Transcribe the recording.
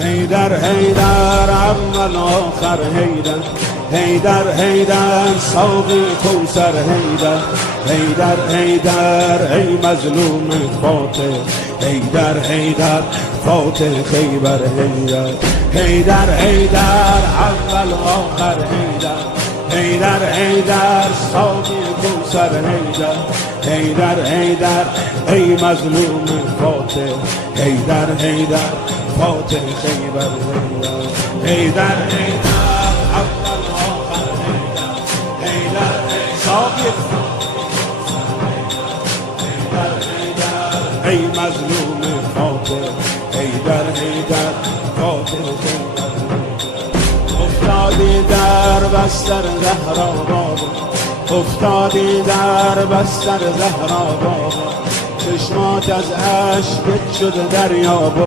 حیدر حیدر اول آخر حیدر حیدر حیدر ساقی کوثر حیدر حیدر حیدر ای مظلوم فاتح حیدر حیدر فاتح خیبر حیدر حیدر حیدر اول آخر حیدر حیدر حیدر ساقی کوثر حیدر حیدر حیدر ای مظلوم فاتح حیدر حیدر فاتح خیبر حیدر حیدر حیدر اول آخر حیدر حیدر ساقی حیدر حیدر ای مظلوم فاتح حیدر حیدر فاتح خیبر افتادی در بستر زهرا بابا افتادی در بستر زهرا بابا چشمات از اشکت شده دریا بابا